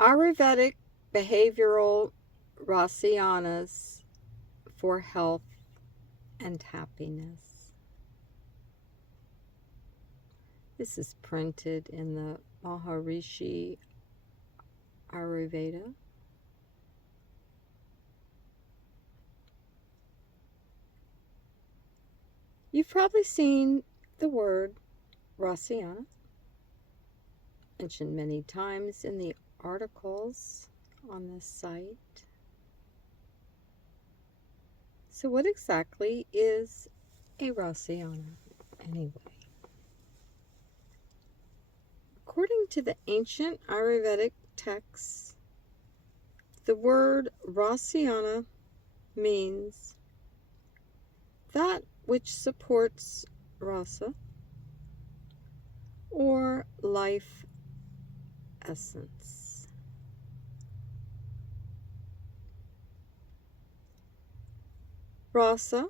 Ayurvedic behavioral Rasayanas for health and happiness. This is printed in the Mariharishi AyurVeda. You've probably seen the word Rasayana mentioned many times in the articles on this site. So what exactly is a Rasayana anyway? According to the ancient Ayurvedic texts, the word Rasayana means that which supports rasa, or life essence. Rasa,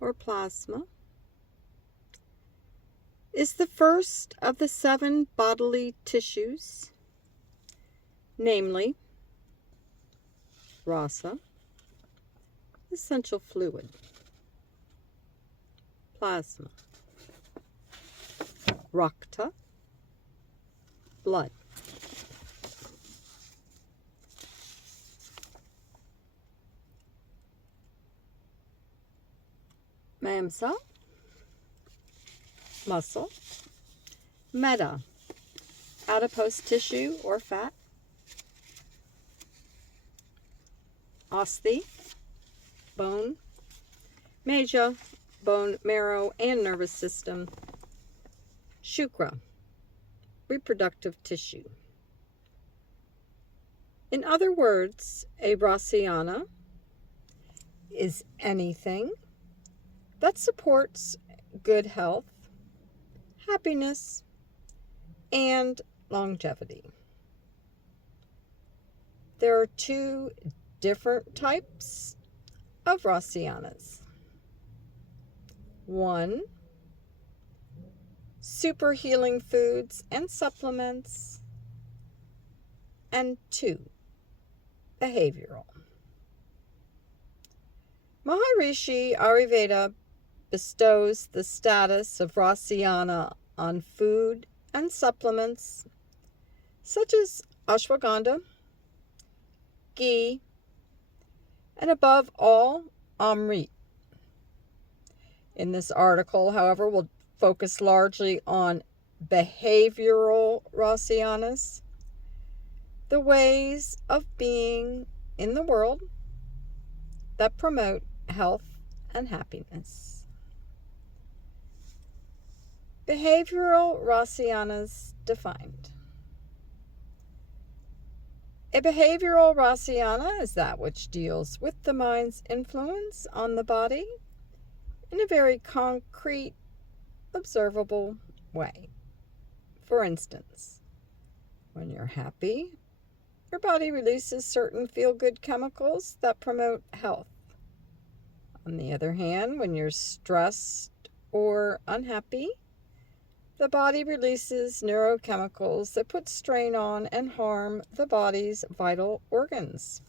or plasma, is the first of the 7 bodily tissues, namely rasa, essential fluid; plasma, rakta, blood; mamsa, muscle; meta, adipose tissue or fat; asthi, bone; meja, bone marrow and nervous system; shukra, reproductive tissue. In other words, a Rasayana is anything that supports good health, happiness, and longevity. There are 2 different types of Rasayanas. 1, super healing foods and supplements, and 2, behavioral. Mariharishi AyurVeda bestows the status of Rasayana on food and supplements such as ashwagandha, ghee, and above all, amrit. In this article, however, we'll focus largely on behavioral Rasayanas, the ways of being in the world that promote health and happiness. Behavioral Rasayanas defined. A behavioral Rasayana is that which deals with the mind's influence on the body in a very concrete, observable way. For instance, when you're happy, your body releases certain feel-good chemicals that promote health. On the other hand, when you're stressed or unhappy, the body releases neurochemicals that put strain on and harm the body's vital organs.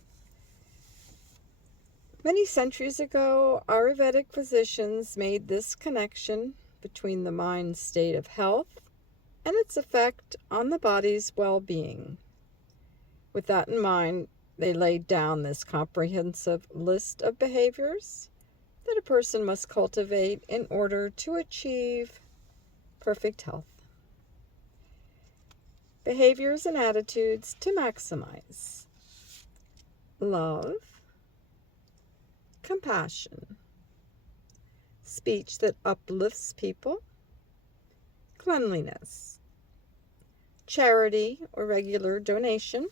Many centuries ago, Ayurvedic physicians made this connection between the mind's state of health and its effect on the body's well-being. With that in mind, they laid down this comprehensive list of behaviors that a person must cultivate in order to achieve perfect health. Behaviors and attitudes to maximize love, compassion, speech that uplifts people, cleanliness, charity or regular donation,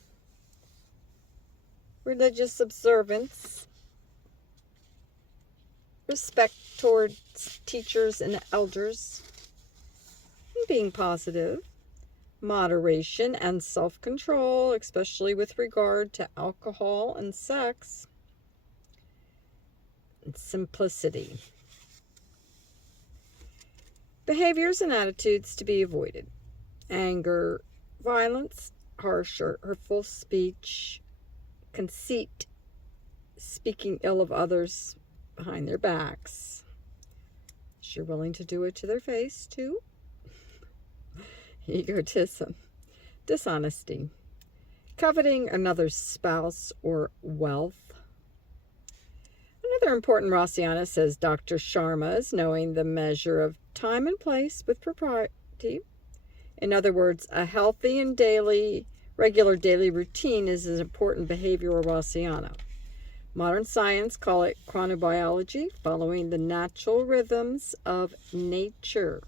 religious observance, respect towards teachers and elders, and being positive, moderation and self-control, especially with regard to alcohol and sex, and simplicity. Behaviors and attitudes to be avoided: anger, violence, harsh or hurtful speech, conceit, speaking ill of others behind their backs. You're willing to do it to their face too. Egotism, dishonesty, coveting another's spouse or wealth. Another important Rasayana, says Dr. Sharma, is knowing the measure of time and place with propriety. In other words, a healthy and regular daily routine is an important behavioral Rasayana. Modern science call it chronobiology, following the natural rhythms of nature.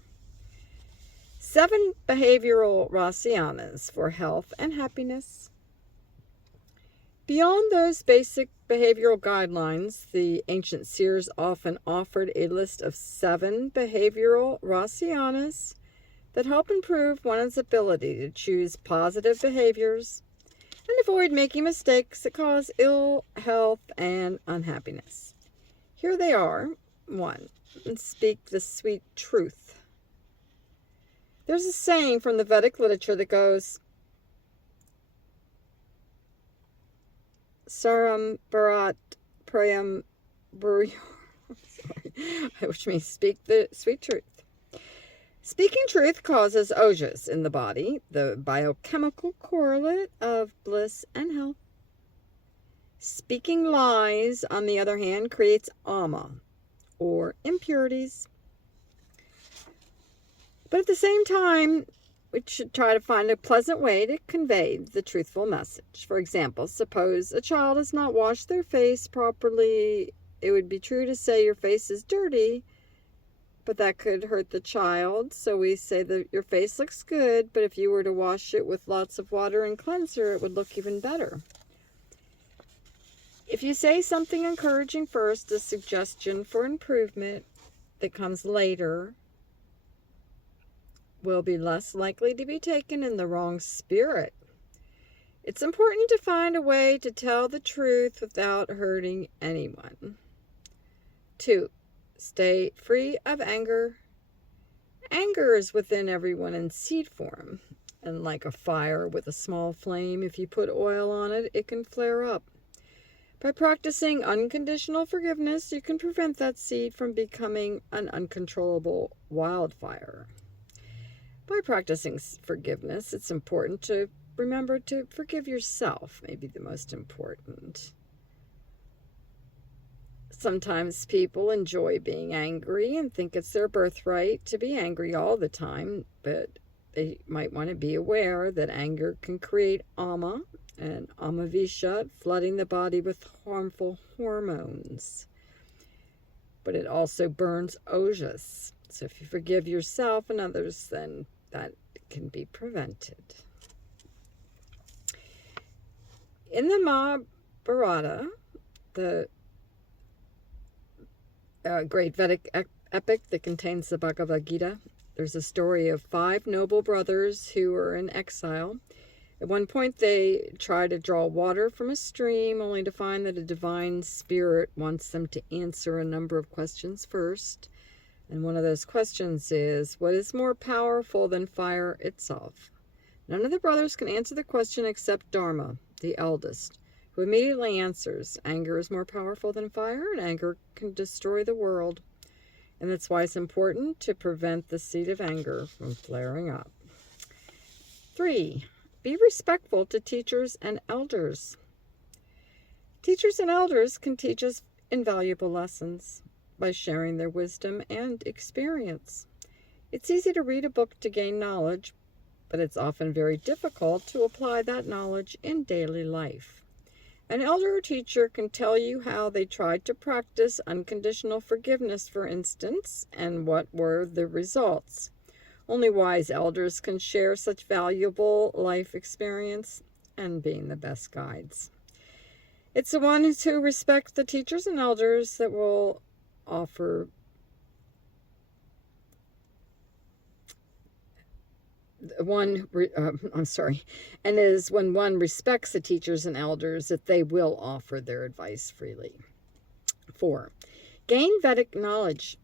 7 behavioral Rasayanas for health and happiness. Beyond those basic behavioral guidelines, the ancient seers often offered a list of 7 behavioral Rasayanas that help improve one's ability to choose positive behaviors and avoid making mistakes that cause ill health and unhappiness. Here they are. 1. Speak the sweet truth. There's a saying from the Vedic literature that goes, Saram Bharat Prayam Bhuryo, which means speak the sweet truth. Speaking truth causes ojas in the body, the biochemical correlate of bliss and health. Speaking lies, on the other hand, creates ama, or impurities. But at the same time, we should try to find a pleasant way to convey the truthful message. For example, suppose a child has not washed their face properly. It would be true to say your face is dirty, but that could hurt the child. So we say that your face looks good, but if you were to wash it with lots of water and cleanser, it would look even better. If you say something encouraging first, a suggestion for improvement that comes later will be less likely to be taken in the wrong spirit. It's important to find a way to tell the truth without hurting anyone. 2. Stay free of anger. Anger is within everyone in seed form, and like a fire with a small flame, if you put oil on it, it can flare up. By practicing unconditional forgiveness, you can prevent that seed from becoming an uncontrollable wildfire. By practicing forgiveness, it's important to remember to forgive yourself, maybe the most important. Sometimes people enjoy being angry and think it's their birthright to be angry all the time, but they might want to be aware that anger can create ama and amavisha, flooding the body with harmful hormones. But it also burns ojas. So if you forgive yourself and others, then that can be prevented. In the Mahabharata, the great Vedic epic that contains the Bhagavad Gita, there's a story of 5 noble brothers who were in exile. At one point, they try to draw water from a stream, only to find that a divine spirit wants them to answer a number of questions first. And one of those questions is, what is more powerful than fire itself? None of the brothers can answer the question except Dharma, the eldest, who immediately answers, anger is more powerful than fire, and anger can destroy the world. And that's why it's important to prevent the seed of anger from flaring up. 3. Be respectful to teachers and elders. Teachers and elders can teach us invaluable lessons by sharing their wisdom and experience. It's easy to read a book to gain knowledge, but it's often very difficult to apply that knowledge in daily life. An elder or teacher can tell you how they tried to practice unconditional forgiveness, for instance, and what were the results. Only wise elders can share such valuable life experience and being the best guides. It's the ones who respect the teachers and elders that will offer and it is when one respects the teachers and elders that they will offer their advice freely. 4. Gain Vedic knowledge.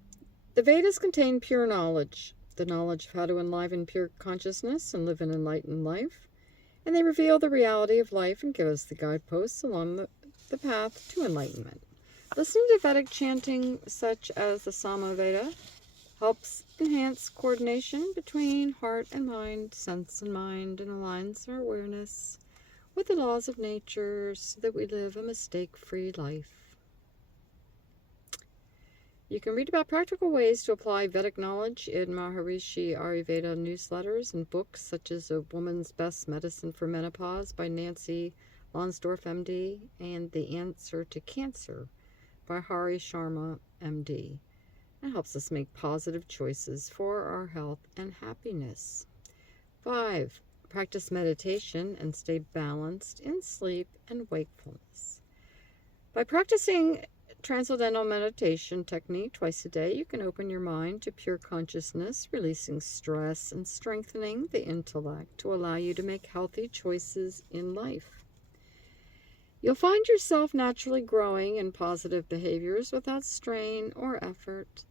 The Vedas contain pure knowledge, the knowledge of how to enliven pure consciousness and live an enlightened life. and they reveal the reality of life and give us the guideposts along the path to enlightenment. Listening to Vedic chanting such as the Samaveda helps enhance coordination between heart and mind, sense and mind, and aligns our awareness with the laws of nature so that we live a mistake-free life. You can read about practical ways to apply Vedic knowledge in Mariharishi AyurVeda newsletters and books such as A Woman's Best Medicine for Menopause by Nancy Lonsdorf, MD, and The Answer to Cancer by Hari Sharma, MD. It helps us make positive choices for our health and happiness. 5. Practice meditation and stay balanced in sleep and wakefulness. By practicing Transcendental meditation technique twice a day, you can open your mind to pure consciousness, releasing stress and strengthening the intellect to allow you to make healthy choices in life. You'll find yourself naturally growing in positive behaviors without strain or effort.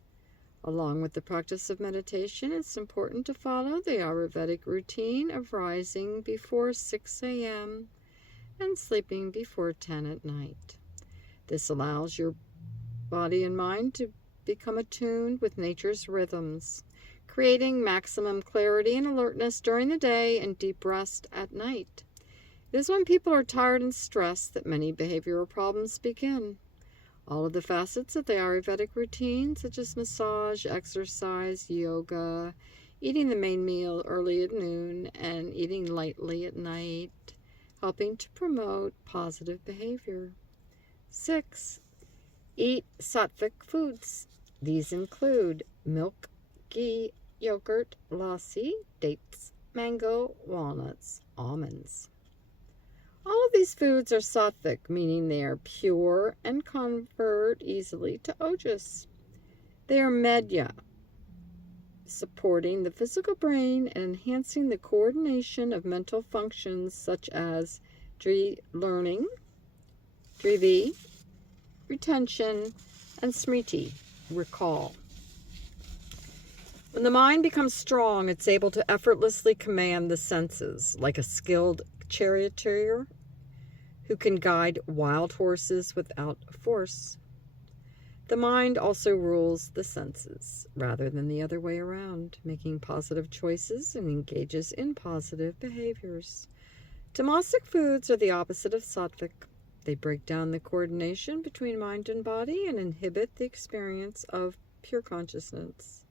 Along with the practice of meditation, it's important to follow the Ayurvedic routine of rising before 6 a.m. and sleeping before 10 at night. This allows your body and mind to become attuned with nature's rhythms, creating maximum clarity and alertness during the day and deep rest at night. It is when people are tired and stressed that many behavioral problems begin. All of the facets of the Ayurvedic routine, such as massage, exercise, yoga, eating the main meal early at noon, and eating lightly at night, helping to promote positive behavior. 6. Eat sattvic foods. These include milk, ghee, yogurt, lassi, dates, mango, walnuts, almonds. All of these foods are sattvic, meaning they are pure and convert easily to ojas. They are medhya, supporting the physical brain and enhancing the coordination of mental functions such as learning, drivi, retention, and smriti, recall. When the mind becomes strong, it's able to effortlessly command the senses, like a skilled charioteer who can guide wild horses without force. The mind also rules the senses, rather than the other way around, making positive choices and engages in positive behaviors. Tamasic foods are the opposite of sattvic. They break down the coordination between mind and body and inhibit the experience of pure consciousness.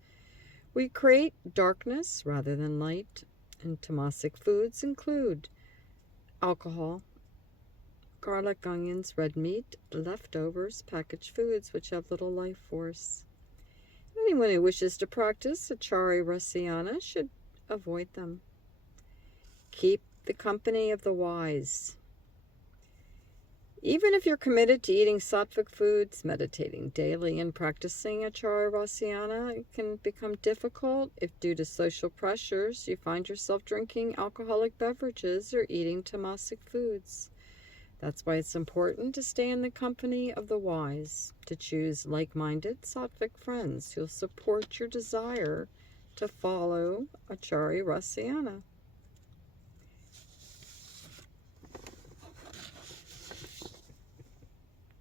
We create darkness rather than light, and tamasic foods include alcohol, garlic, onions, red meat, leftovers, packaged foods which have little life force. Anyone who wishes to practice Achari Rasayana should avoid them. Keep the company of the wise. Even if you're committed to eating sattvic foods, meditating daily, and practicing Achari Rasayana, it can become difficult if, due to social pressures, you find yourself drinking alcoholic beverages or eating tamasic foods. That's why it's important to stay in the company of the wise, to choose like-minded sattvic friends who'll support your desire to follow Achari Rasayana.